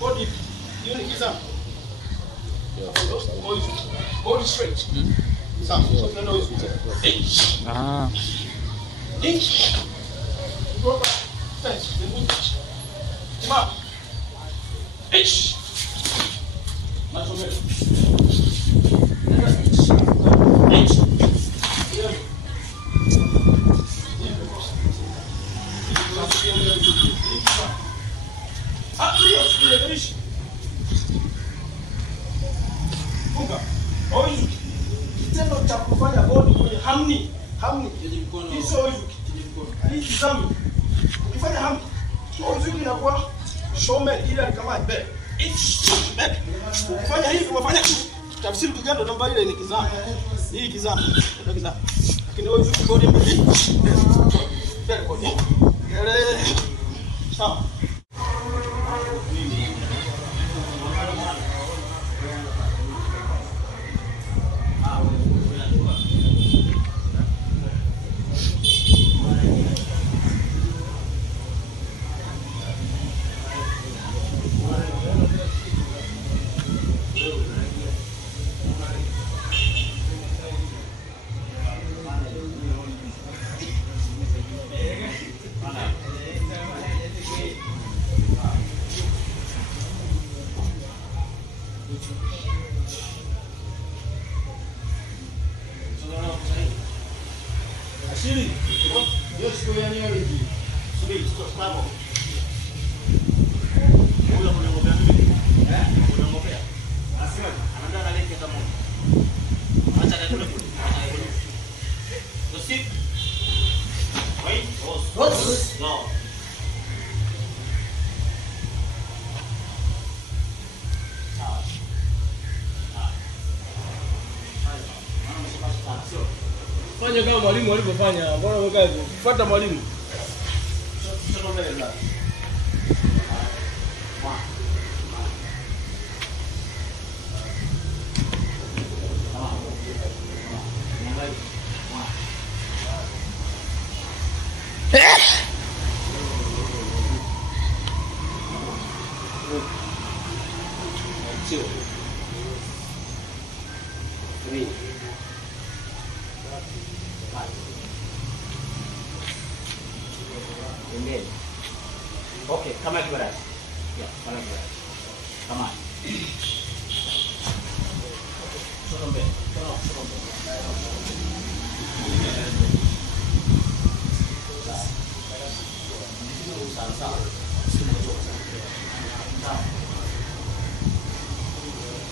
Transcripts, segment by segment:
Hold it. Hiyo ni kizama. Hold it straight. Sawa. Tunaenda hizo. Ah. Go back. Thanks. Come on. H. Masomero. H. Funga. Oizuki. Kitendo cha kufanya bodi kwenye hamni. Hii sio oizuki. Hii kizami. Ukifanya hamni. Oizuki inakuwa showman ile kama back. Back. Ukifanya hivi unafanya tafsiri kigando namba ile ni kizami. Hii kizami. Ndio kizami. Lakini oizuki bodi mbili. Back bodi. Sawa. Asili. Yo siku ya nini hiki? Subiri, stop. Wewe unangopea mimi? Unangopea. Asema, anaenda na leki kama moja. Acha kaende kule. Sit. Wait. What? No. Fanya kama mwalimu alivyofanya. Mbona umekaa hivyo? Fuata mwalimu. Sasa mbele za. Okay, come on, give it. Yeah, come on, give it. Come on.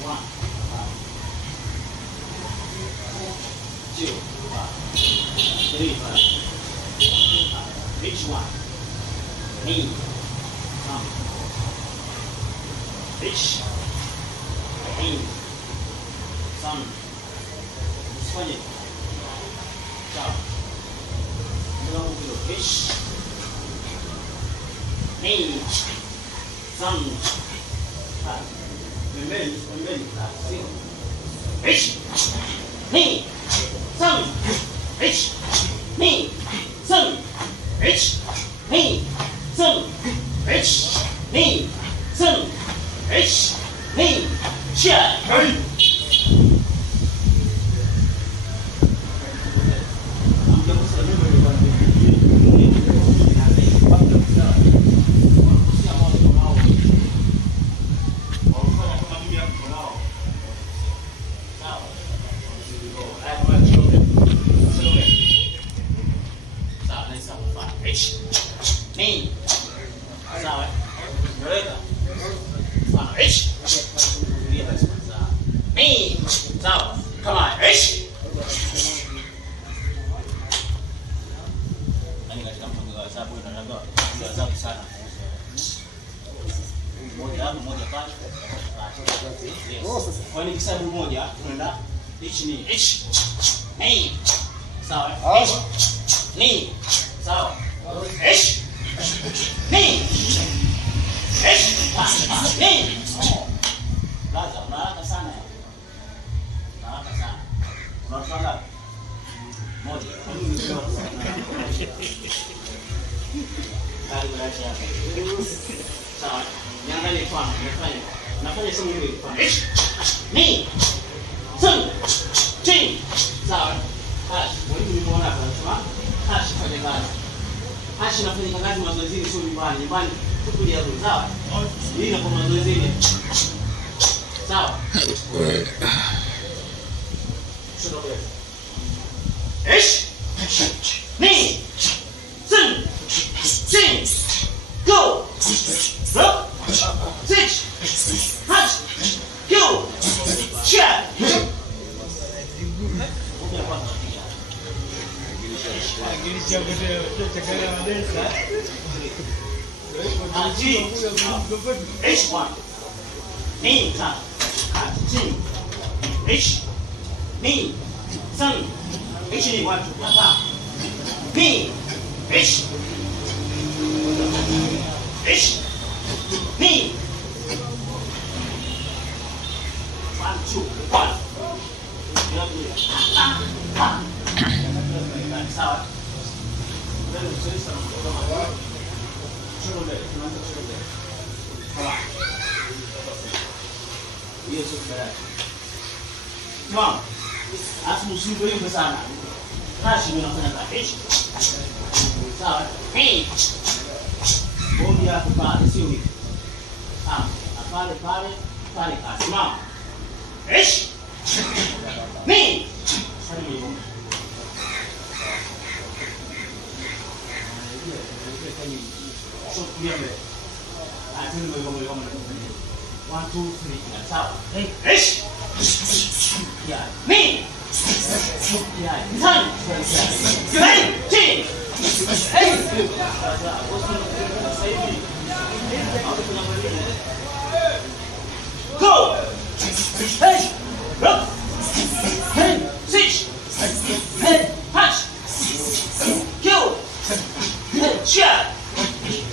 One, two, three, each one. Knee, thumb, fish, knee, thumb, swing it, down, fish, knee, thumb, fish, knee, thumb, fish, knee, thumb, fish, knee. Sun, H, knee, sun, H, knee, shut. Knee. Sawa. Nyoreka. Sawa. Ish. Knee. Sawa. Come on. Ish. Nani katika mpango wa sababu tunataka kuanza sana. Moja hapo, moja pale. Kwa nini kisabu moja tunaenda ish ni ish. Knee. Sawa. Ish. Knee. Sawa. Ish. Knee. Ish. Knee. Laza, unaraka sana. Unaraka sana. Unafanya moja. Karibu na chapa. Sawa. Niangalie kwa Nafanya sehemu hiyo kwa ni sun chin sawa. Mwalimu nimeona hapa anasema fanya kazi. Nafanya kazi mazoezi sio nyumbani. Nyumbani tukulia hapo sawa. Hii ni kwa mazoezi. Sawa. Ni sun chin go rock six hut go chat. H1 ni ta H ni sun H ni watu hapa ni H ni 1 2 1 sawa. Hiyo sio baya. Sawa. Afu msiwe hivyo sana. Kashi unafanya kazi. Sawa. Hey. Bodi yako pale sio hivi. Pale kazi. Mama. Ni. One, two, three. Sawa. Hey. Yeah. Me. Yeah. Turn. Hey. Chin. Hey. Go. Hey. Rock. Hey. Six. Hey. Punch. Kill. Hey. Shot.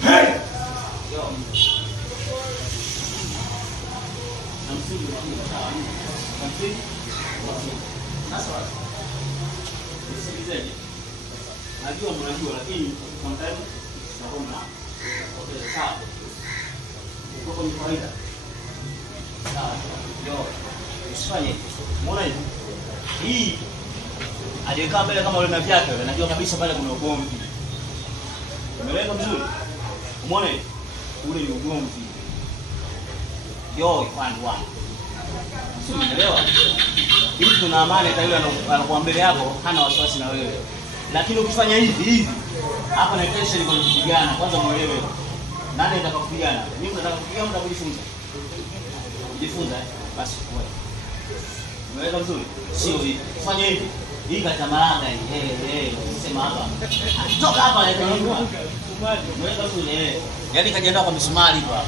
Hey. Yo. Najua mnajua lakini sometimes tunaona okay sawa. Uko kwa kawaida. Sawa. Yo. Usifanye. Umeona hivi? Hii aliyekaa mbele kama yule vyake yule najua kabisa pale kuna ugomvi. Umeeleka vizuri? Umeona hivi? Ule ni ugomvi. Yo, ifanye wangu. Sio umeelewa? Hivi tuna amani hata yule anakuwa mbele yako hana wasiwasi na wewe. Lakini ukifanya hivi hapa na kesho ni kupigana. Kwanza muelewe. Nani anataka kupigana? Mimi nataka kupigana, mtaka kujifunza. Kujifunza basi kwa. Umeelewa vizuri? Sio hivi. Fanya hivi. Hii kata malanga hii. Sema hapa. Toka hapa na nyuma. Umeelewa vizuri? Yaani kajiandaa kwa misumari hapa.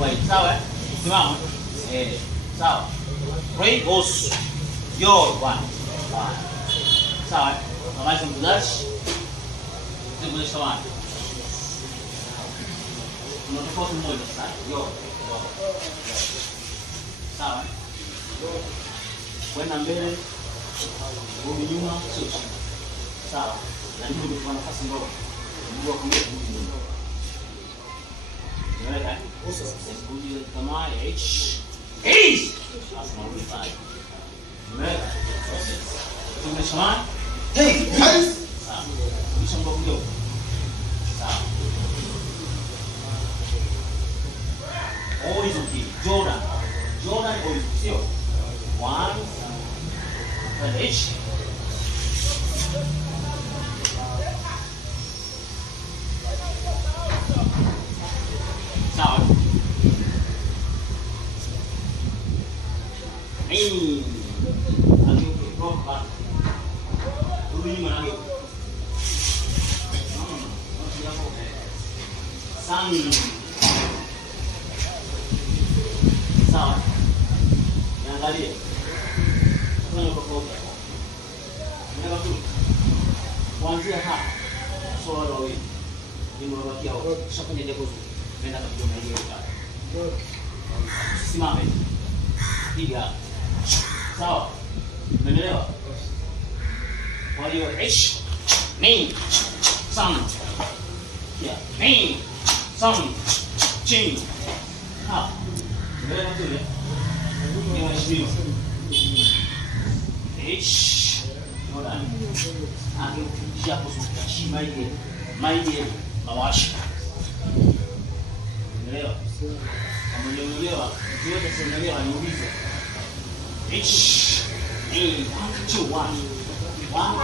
Wewe sawa? Simama. Sawa. Pray goes your one. Sawa. Mamazi mgudashi. Ndio sawa. Unatofauti mmoja sasa. Yo. Sawa. Kwenda mbele. Rudi nyuma, sio. Sawa. Na ndio kwa nafasi ndogo. Ndio kwa nyuma. Unaelewa? Usije kama H. Asma ulifanya. Umeelewa? Tumesema hey, guys. Sawa. Mshamba kidogo. Sawa. Always okay. Jordan always sio. 1 and H. Sawa. Hey. Sawa. Niangalie. Fanya kwa pamoja. Nenda tu. Kuanzia hapa. Sura la wewe. Nimewabakia hapo. Kisha kwenye depo. Nenda kapiga hiyo pale. Simame. Piga. Sawa. Umeelewa? Kwa hiyo H ni sun. Yeah. Ni sun. Chin. Unaelewa vizuri? Ni mheshimiwa. Unaona? Akimfikishia kusuka shima ile. Maji mawasha. Unaelewa? Kama unaelewa, yote unaelewa niulize. One,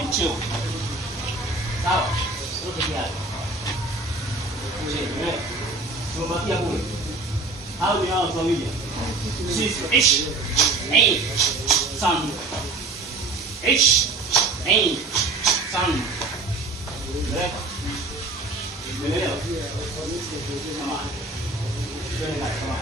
and two. Sawa? Yote yake. Tumebakia kule. Hao ni hao wawili. Sisi sun. Sun. Umeelewa? Come on. Come on.